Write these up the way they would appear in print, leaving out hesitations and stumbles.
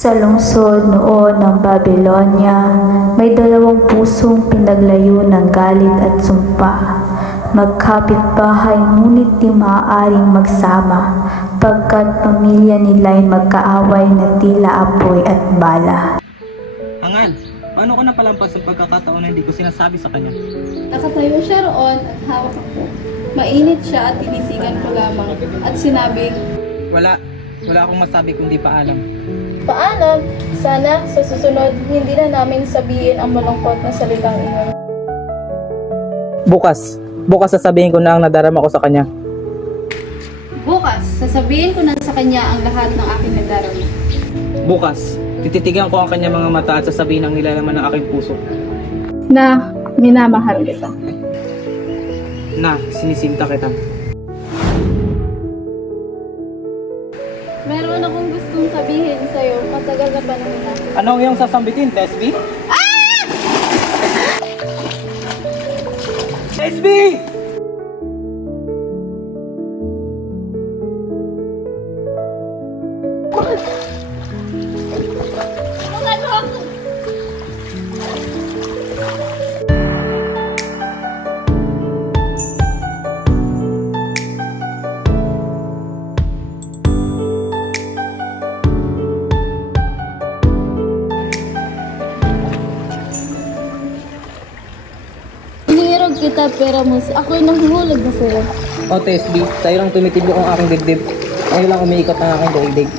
Sa lungsod noon ng Babylonia, may dalawang pusong pinaglayo ng galit at sumpa. Magkapit-bahay ngunit di maaaring magsama, pagkat pamilya nila'y magkaaway na tila apoy at bala. Hangal, paano ko napalampas ang pagkakataon na hindi ko sinasabi sa kanya? Nakatayo siya roon at hawak ako. Mainit siya at tinisigan ko lamang at sinabi, Wala akong masabi kundi paalam. "Paalam, sana sa susunod hindi na namin sabihin ang malungkot na salitang iyon." Bukas sasabihin ko na ang nadarama ko sa kanya. Bukas, sasabihin ko na sa kanya ang lahat ng aking nadarama. Bukas, tititigan ko ang kanya mga mata at sasabihin ang nilalaman ng aking puso. Na minamahal kita. Na, sinisinta kita. Meron akong gustong sabihin sa'yo, matagal na panahon na. Anong iyong sasambitin, Tesby? Tesby! Hinihirog kita pero ako'y nahuhulog na sa'yo. O Tesby, sa'yo lang tumitibok ang aking dibdib. Sa'yo lang umiikot ang aking daigdig.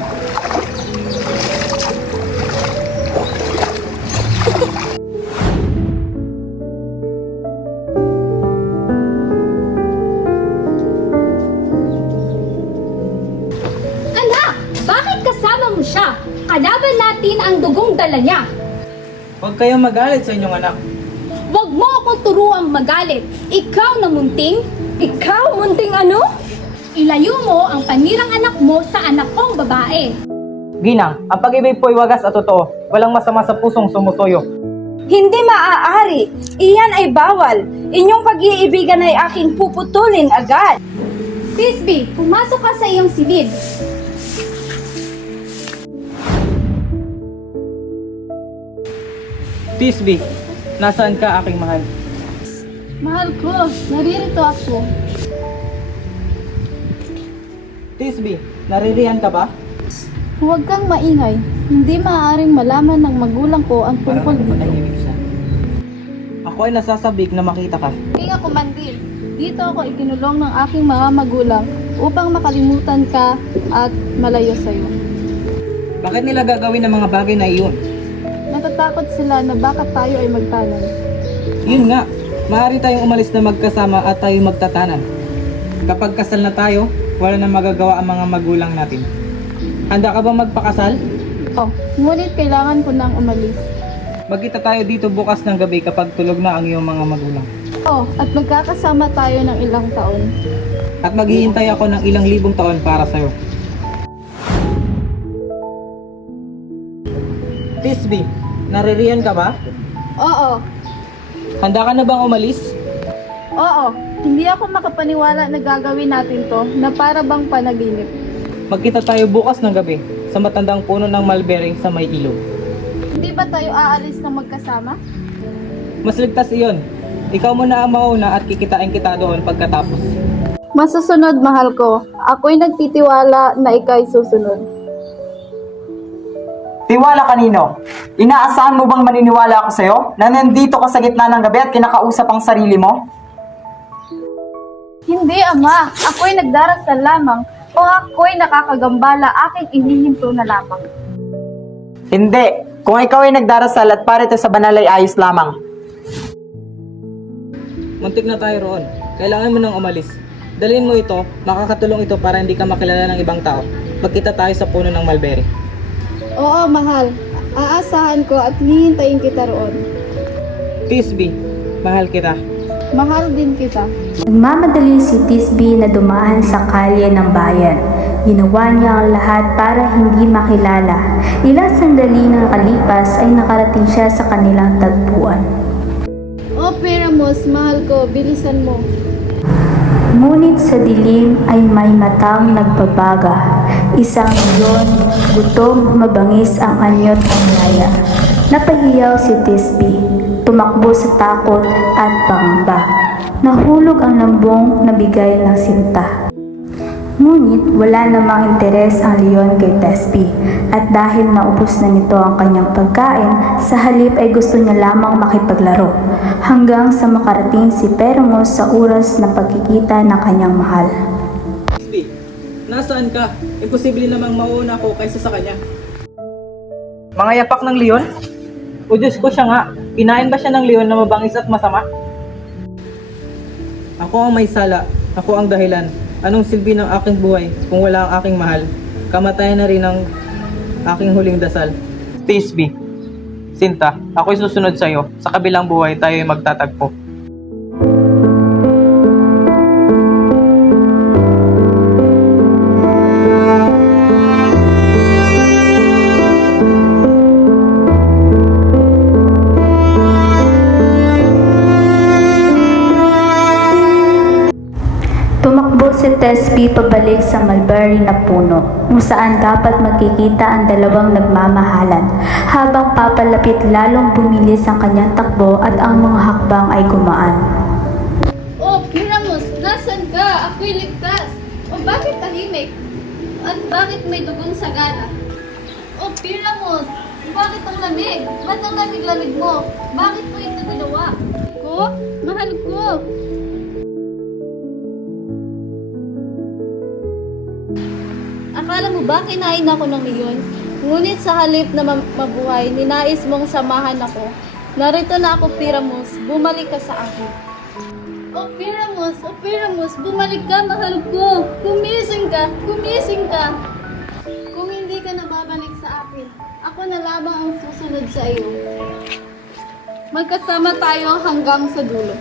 Anak! Bakit kasama mo siya? Kalaban natin ang dugong dala niya. Huwag kayong magalit sa inyong anak. Huwag mo akong turuang magalit. Ikaw na munting. Ikaw munting ano? Ilayo mo ang panirang anak mo sa anak kong babae. Ginang, ang pag-ibig po'y wagas at totoo. Walang masama sa pusong sumusuyo. Hindi maaari. Iyan ay bawal. Inyong pag-iibigan ay aking puputulin agad. Tisby, pumasok ka sa iyong silid. Tisby, nasaan ka aking mahal? Mahal ko, naririto ako. Tisby, naririyan ka ba? Huwag kang maingay. Hindi maaaring malaman ng magulang ko ang tungkol dito. Matahimik siya. Ako ay nasasabik na makita ka. King ako mandil. Dito ako ikinulong ng aking mga magulang upang makalimutan ka at malayo sa'yo. Bakit nila gagawin ang mga bagay na iyon? Natatakot sila na baka tayo ay magtanan. Yun nga, maaari tayong umalis na magkasama at tayo magtatanan. Kapag kasal na tayo, wala na magagawa ang mga magulang natin. Handa ka bang magpakasal? Oh, ngunit kailangan ko nang umalis. Magkita tayo dito bukas ng gabi kapag tulog na ang iyong mga magulang. Oh, at magkakasama tayo ng ilang taon. At maghihintay ako ng ilang libong taon para sa'yo. Tisby, naririyan ka ba? Oo, Handa ka na bang umalis? oo. Hindi ako makapaniwala na gagawin natin to na para bang panaginip. Magkita tayo bukas ng gabi sa matandang puno ng mulberry sa may ilog. Hindi ba tayo aalis ng magkasama? Mas ligtas iyon. Ikaw muna ang mauna at kikitain kita doon pagkatapos. Masusunod, mahal ko. Ako'y nagtitiwala na ika'y susunod. Tiwala kanino? Inaasahan mo bang maniniwala ako sa'yo? Na nandito ka sa gitna ng gabi at kinakausap ang sarili mo? Hindi, Ama. Ako'y nagdarasal lamang o ako'y nakakagambala aking inihinto na lamang. Hindi. Kung ikaw ay nagdarasal at parito sa banal ay ayos lamang. Muntik na tayo roon. Kailangan mo nang umalis. Dalhin mo ito, makakatulong ito para hindi ka makilala ng ibang tao. Magkita tayo sa puno ng mulberry. Oo, mahal. Aasahan ko at hihintayin kita roon. Tisby, mahal kita. Mahal din kita. Nagmamadali si Tisby na dumaan sa kalye ng bayan. Ginawa niya ang lahat para hindi makilala. Ilang sandali ng kalipas ay nakarating siya sa kanilang tagpuan. O Peramos, mahal ko, bilisan mo. Ngunit sa dilim ay may matang nagbabaga. Isang leon, gutom, mabangis ang anyot ng yaya. Napahiyaw si Tisby, tumakbo sa takot at pangamba. Nahulog ang lambong na bigay ng sinta. Ngunit wala namang interes ang leon kay Tesby at dahil naubos na nito ang kanyang pagkain, sa halip ay gusto niya lamang makipaglaro hanggang sa makarating si Peramos sa oras ng pagkikita ng kanyang mahal. Tisby, nasaan ka? Imposible namang mauna ko kaysa sa kanya. Mga yapak ng leon? O Diyos ko, siya nga. Kinain ba siya ng leon na mabangis at masama? Ako ang may sala. Ako ang dahilan. Anong silbi ng aking buhay kung wala ang aking mahal? Kamatayan na rin ang aking huling dasal. Tisby, Sinta, ako'y susunod sa iyo. Sa kabilang buhay tayo'y magtatagpo. Tumakbo si Tesby pabalik sa mulberry na puno, kung saan dapat magkikita ang dalawang nagmamahalan. Habang papalapit, lalong bumilis ang kanyang takbo at ang mga hakbang ay gumaan. Oh, Piramos, nasan ka? Ako'y ligtas. O bakit tahimik? At bakit may dugong sagana? Oh, Piramos, bakit ang lamig? Ba't ang lamig-lamig mo? Bakit mo ito ginawa? Ko? Mahal ko. Akala mo ba kinain ako ng leon? Ngunit sa halip na mabuhay, ninais mong samahan ako. Narito na ako, Piramos. Bumalik ka sa akin. Oh, Piramos, bumalik ka, mahal ko. Gumising ka, gumising ka. Kung hindi ka na babalik sa akin, ako na lamang ang susunod sa iyo. Magkasama tayo hanggang sa dulo.